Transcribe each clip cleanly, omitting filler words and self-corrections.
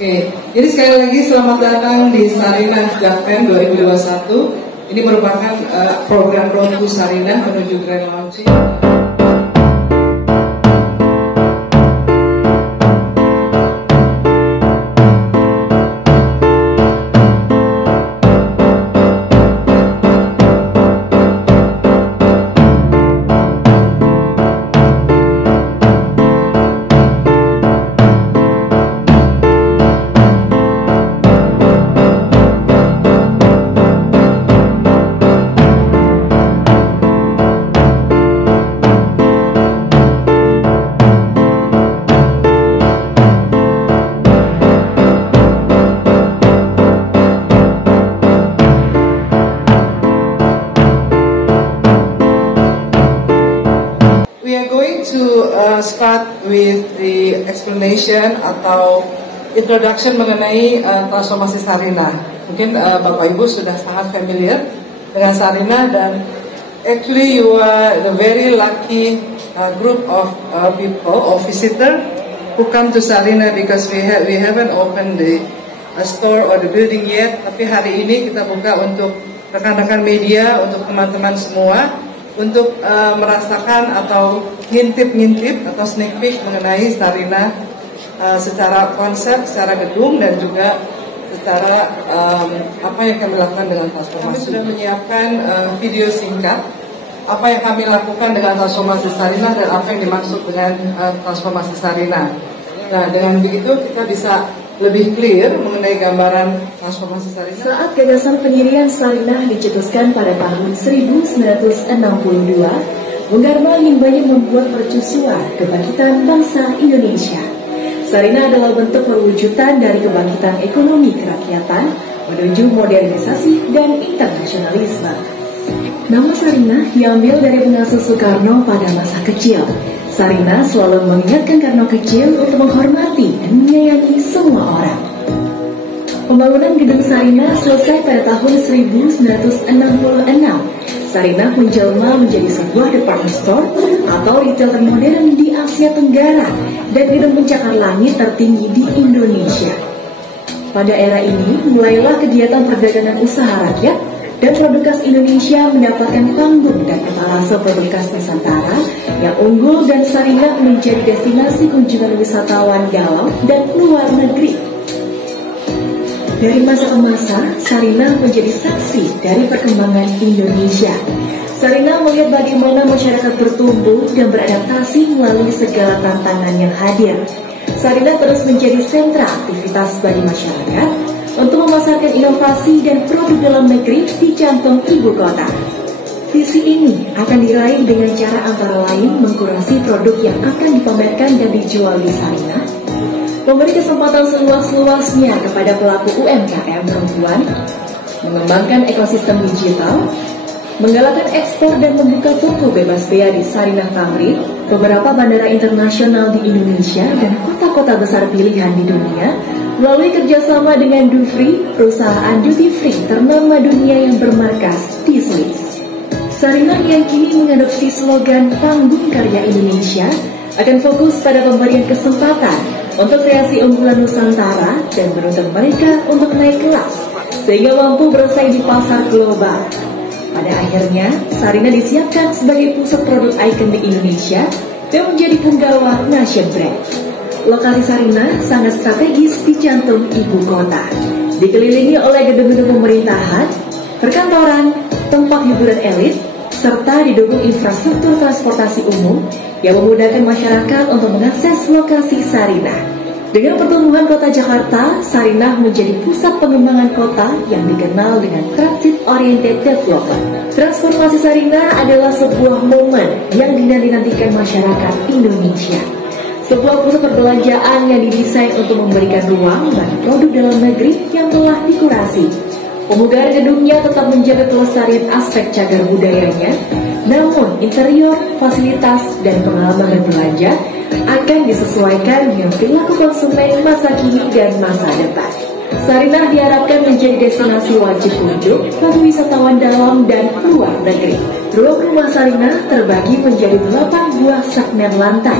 Oke, jadi sekali lagi selamat datang di Sarinah Jakpen 2021. Ini merupakan program Road to Sarinah menuju Grand Launching. Start with the explanation atau introduction mengenai transformasi Sarinah. Mungkin Bapak Ibu sudah sangat familiar dengan Sarinah, dan actually you are the very lucky group of people or visitor who come to Sarinah, because we haven't opened the store or the building yet. Tapi hari ini kita buka untuk rekan-rekan media, untuk teman-teman semua, untuk merasakan atau ngintip atau sneak peek mengenai Sarinah secara konsep, secara gedung, dan juga secara apa yang kami lakukan dengan transformasi. Kami sudah menyiapkan video singkat apa yang kami lakukan dengan transformasi Sarinah dan apa yang dimaksud dengan transformasi Sarinah. Nah, dengan begitu kita bisa lebih clear mengenai gambaran transformasi Sarinah. Saat gagasan pendirian Sarinah dicetuskan pada tahun 1962, Bung Karno ingin banyak membuat mercusuar kebangkitan bangsa Indonesia. Sarinah adalah bentuk perwujudan dari kebangkitan ekonomi kerakyatan menuju modernisasi dan internasionalisme. Nama Sarinah diambil dari pengasuh Soekarno pada masa kecil. Sarinah selalu mengingatkan Karno kecil untuk menghormati dan menyayangi semua orang. Pembangunan gedung Sarinah selesai pada tahun 1966. Sarinah menjelma menjadi sebuah department store atau retail termodern di Asia Tenggara dan gedung pencakar langit tertinggi di Indonesia. Pada era ini, mulailah kegiatan perdagangan usaha rakyat dan produk khas Indonesia mendapatkan panggung dan etalase produk khas Nusantara yang unggul, dan Sarinah menjadi destinasi kunjungan wisatawan dalam dan luar negeri. Dari masa ke masa, Sarinah menjadi saksi dari perkembangan Indonesia. Sarinah melihat bagaimana masyarakat bertumbuh dan beradaptasi melalui segala tantangan yang hadir. Sarinah terus menjadi sentra aktivitas bagi masyarakat untuk memasarkan inovasi dan produk dalam negeri di jantung ibu kota. Visi ini akan diraih dengan cara antara lain mengkurasi produk yang akan dipamerkan dan dijual di Sarinah, memberi kesempatan seluas-luasnya kepada pelaku UMKM perempuan, mengembangkan ekosistem digital, menggalakkan ekspor dan membuka toko bebas bea di Sarinah Tamrin, beberapa bandara internasional di Indonesia dan kota-kota besar pilihan di dunia, melalui kerjasama dengan Dufry, perusahaan duty free ternama dunia yang bermarkas di Swiss. Sarinah yang kini mengadopsi slogan Panggung Karya Indonesia akan fokus pada pemberian kesempatan untuk kreasi unggulan Nusantara dan menuntut mereka untuk naik kelas sehingga mampu bersaing di pasar global. Pada akhirnya, Sarinah disiapkan sebagai pusat produk ikon di Indonesia dan menjadi penggawa nation brand. Lokasi Sarinah sangat strategis di jantung ibu kota, dikelilingi oleh gedung-gedung pemerintahan, perkantoran, tempat hiburan elit, serta didukung infrastruktur transportasi umum yang memudahkan masyarakat untuk mengakses lokasi Sarinah. Dengan pertumbuhan kota Jakarta, Sarinah menjadi pusat pengembangan kota yang dikenal dengan transit-oriented development. Transformasi Sarinah adalah sebuah momen yang dinanti-nantikan masyarakat Indonesia. Sebuah pusat perbelanjaan yang didesain untuk memberikan ruang bagi produk dalam negeri yang telah dikurasi. Pemugaran gedungnya tetap menjaga kelestarian aspek cagar budayanya, namun interior, fasilitas, dan pengalaman berbelanja akan disesuaikan dengan perilaku konsumen masa kini dan masa depan. Sarinah diharapkan menjadi destinasi wajib kunjung bagi wisatawan dalam dan luar negeri. Ruang rumah Sarinah terbagi menjadi 8 buah segmen lantai.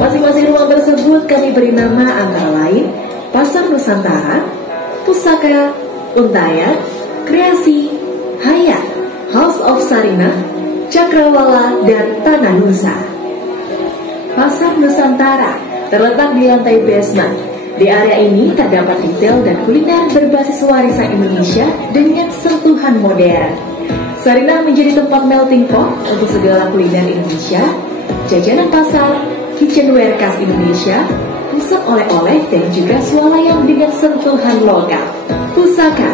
Masing-masing ruang tersebut kami beri nama antara lain Pasar Nusantara, Pusaka, Untayan, Kreasi, Hayat, House of Sarinah, Cakrawala, dan Tanah Nusa. Pasar Nusantara terletak di lantai basement. Di area ini terdapat retail dan kuliner berbasis warisan Indonesia dengan sentuhan modern. Sarinah menjadi tempat melting pot untuk segala kuliner Indonesia, jajanan pasar, kitchenware khas Indonesia, pusat oleh-oleh, dan juga swalayan dengan sentuhan lokal. Pusaka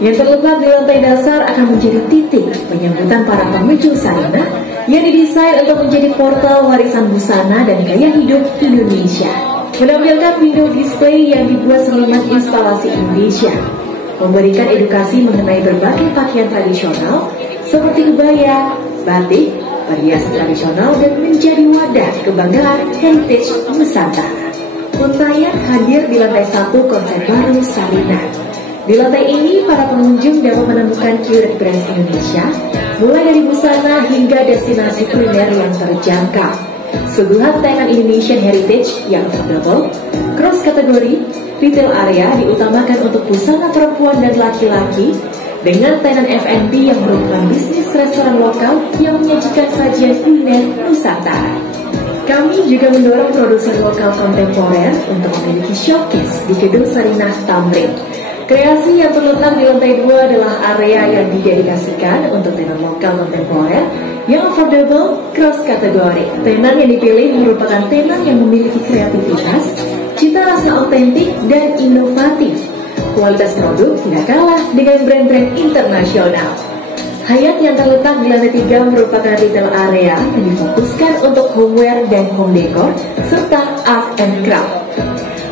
yang terletak di lantai dasar akan menjadi titik penyambutan para pengunjung Sarinah yang didesain untuk menjadi portal warisan busana dan gaya hidup Indonesia. Menampilkan window display yang dibuat seniman instalasi Indonesia, memberikan edukasi mengenai berbagai pakaian tradisional seperti kebaya, batik, perhiasan tradisional, dan menjadi wadah kebanggaan heritage Nusantara. Untayan hadir di lantai 1 konsep baru Sarinah. Di lantai ini, para pengunjung dapat menemukan curate brands Indonesia, mulai dari busana hingga destinasi kuliner yang terjangkau. Suguhan tayangan Indonesian Heritage yang affordable, cross kategori, retail area diutamakan untuk busana perempuan dan laki-laki, dengan tenan F&B yang merupakan bisnis restoran lokal yang menyajikan sajian kuliner Nusantara. Kami juga mendorong produsen lokal kontemporer untuk memiliki showcase di gedung Sarinah Tamrin. Kreasi yang terletak di lantai 2 adalah area yang didedikasikan untuk tenan lokal kontemporer yang affordable cross kategori. Tenan yang dipilih merupakan tenan yang memiliki kreativitas, cita rasa otentik, dan inovatif. Kualitas produk tidak kalah dengan brand-brand internasional. Hayat yang terletak di lantai 3 merupakan retail area yang difokuskan untuk homeware dan home decor, serta art and craft.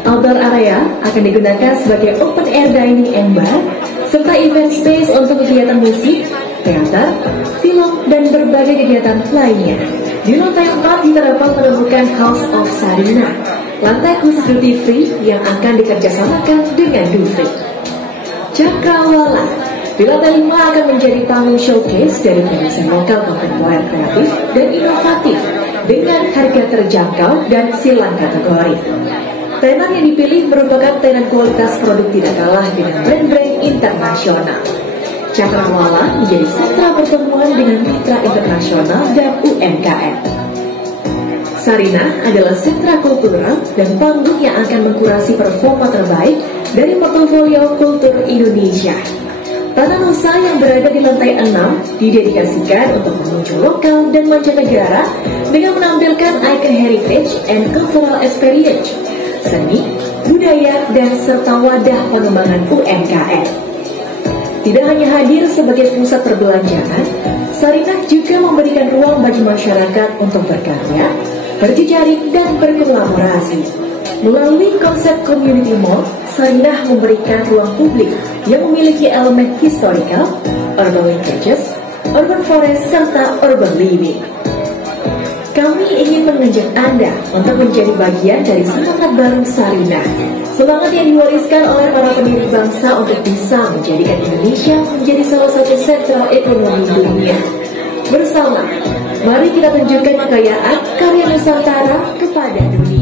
Outdoor area akan digunakan sebagai open air dining and bar, serta event space untuk kegiatan musik, teater, film, dan berbagai kegiatan lainnya. Di lantai 4 kita dapat menemukan House of Sarinah, lantai khusus duty free yang akan dikerjasamakan dengan Dufri. Cakrawala di lantai 5 akan menjadi panggung showcase dari produsen lokal kontemporer kreatif dan inovatif dengan harga terjangkau dan silang kategori. Tenan yang dipilih merupakan tenan kualitas produk tidak kalah dengan brand-brand internasional. Cakrawala menjadi sentra pertemuan dengan mitra internasional dan UMKM. Sarinah adalah sentra kultural dan panggung yang akan mengkurasi performa terbaik dari portofolio kultur Indonesia. Tanah Nusa yang berada di lantai 6 didedikasikan untuk pengunjung lokal dan mancanegara dengan menampilkan icon heritage and cultural experience, seni, budaya, dan serta wadah pengembangan UMKM. Tidak hanya hadir sebagai pusat perbelanjaan, Sarinah juga memberikan ruang bagi masyarakat untuk berkarya, berjejaring, dan berkolaborasi. Melalui konsep community mall, Sarinah memberikan ruang publik yang memiliki elemen historical, urban linkages, urban forest, serta urban living. Kami ingin mengajak Anda untuk menjadi bagian dari semangat baru Sarinah. Semangat yang diwariskan oleh para pendiri bangsa untuk bisa menjadikan Indonesia menjadi salah satu sentral ekonomi dunia. Bersama, mari kita tunjukkan kekayaan karya Nusantara kepada dunia.